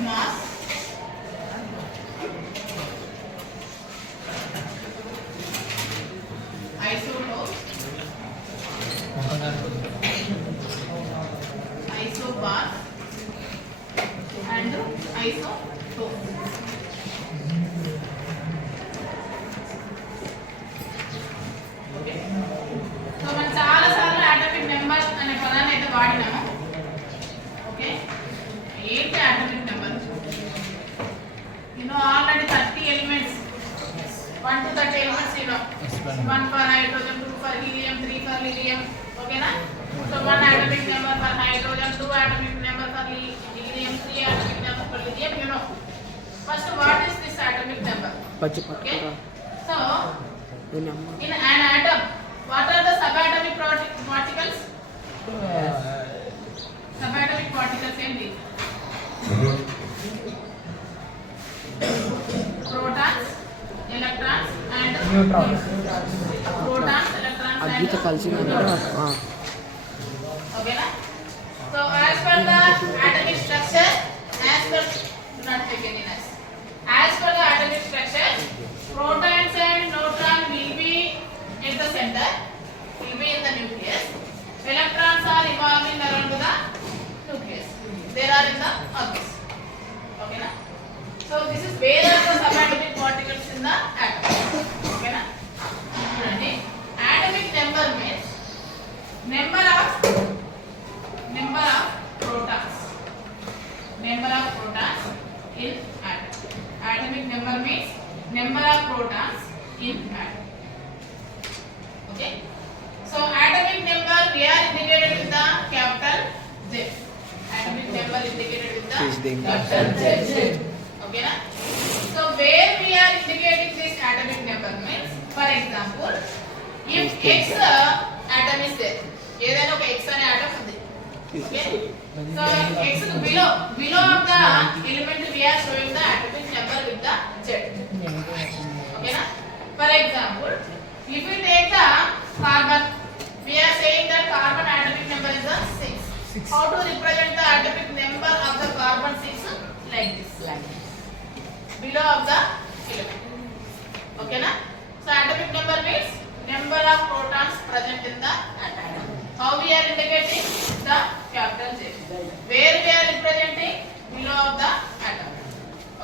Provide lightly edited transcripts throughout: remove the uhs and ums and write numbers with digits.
atomic mass, isotope, isobar and isotope. Okay. So మనం చాలా సార్లు అటామిక్ నెంబర్ అనే పదాన్ని అయితే వాడినాము. ఓకే, ఏంటి atomic number? You know already 30 elements, 1 to 30 elements you know. 1 for hydrogen, 2 for helium, 3 for helium. Okay na? So 1 atomic number for hydrogen, 2 atomic number for helium, 3 atomic number for lithium, you know. First, what is this atomic number? Okay. So in an atom, what are the subatomic particles? Subatomic particles ఏంటి? Protons, electrons and neutrons. Protons, electrons and neutrons. Okay na? So as per the atomic structure, as per not take any nice. As per the atomic structure, protons and neutrons will be at the center, will be in the nucleus. Electrons are revolving around the nucleus. They are in the orbit. Okay na? So this is where are the subatomic particles in the atom. Okay na? Chudandi, atomic number means number of protons. Number of protons in atom. Atomic number means number of protons in atom. Okay. So atomic number we are indicated with the capital Z. Atomic number indicated with the capital Z. Okay na? So where we are indicating this atomic number means, for example, if X atom is there, ఏదైనా ఒక X అనే atom ఉంది. Okay? So X below of the element we are showing the atomic number with the Z. Okay na? For example, if we take the carbon, we are saying that carbon atomic number is 6. How to represent the atomic number of the carbon 6? Like this. Below of the element. Okay na? So atomic number means number of protons present in the atom. How we are indicating? The capital Z. Where we are representing? Below of the atom.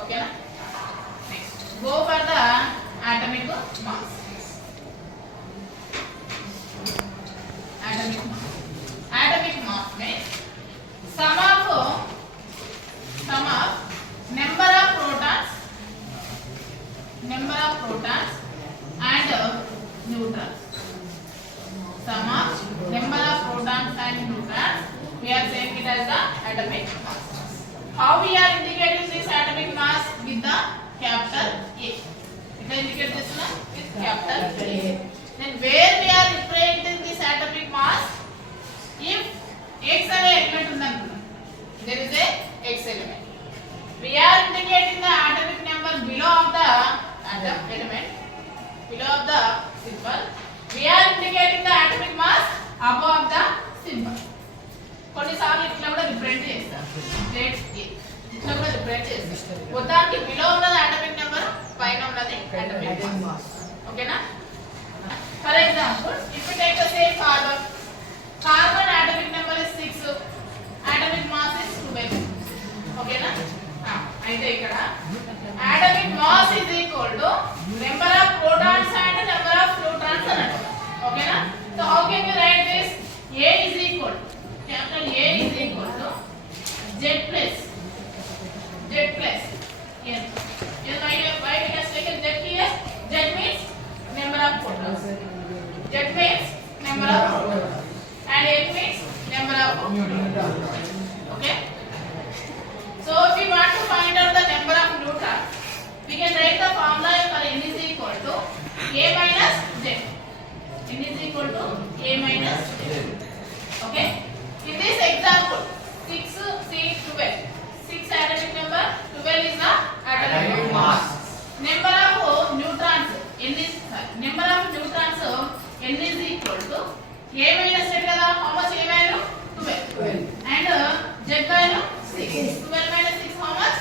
Okay na? Next, go for the atomic mass. Atomic mass. Atomic mass means sum of number of protons and neutrons. Sum of number of protons and neutrons, we are saying it as the atomic mass. How we are indicating this atomic mass? With the capital A. It will indicate this one with capital A. Then where we are representing this atomic mass? If X element undanukunna, there is a X element. We are indicating the atomic number below of the atom element, below of the symbol. We are indicating the atomic mass above the symbol. కొన్నిసార్లు ఇట్లా కూడా represent చేస్తారు. State ఏ ఇట్లా కూడా represent చేస్తారు. ఉదాహరణకి below ఉన్నది atomic number, పైన ఉన్నది అటామిక్ మాస్. ఓకేనా? For example, if you take the same carbon atomic number is 6, atomic mass is 12. ఓకేనా? అయితే ఇక్కడ atomic mass is equal to number of protons and number of neutrons అన్నమాట. ఓకేనా? So how can you right this? A is equal, capital A is equal to Z plus N. Why we have taken Z here? Z means number of protons. Z means number of protons. And N means number of neutrons. Okay? So if we want to find out the number of neutrons, we can write the formula for N is equal to A minus Z. N is equal to A minus Z. Okay? In this example, 6C12. 6 atomic number, 12 is the atomic mass. Number of neutrons, number of neutrons N is equal to A minus Z kada. How much A value? 12. And Z value 6. 12 minus 6 how much?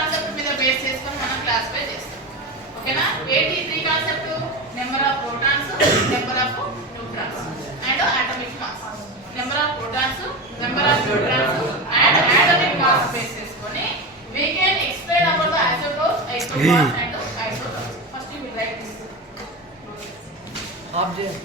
Concept మీద base చేసుకొని మనం classify చేస్తాం. ఓకేనా? ఏంటి ఈ 3 concept? Number of protons, number of neutrons and atomic mass. Number of protons, number of neutrons and atomic mass base చేసుకొని we can explain about the isotopes, isotopes and isotopes. First you will write this. Object.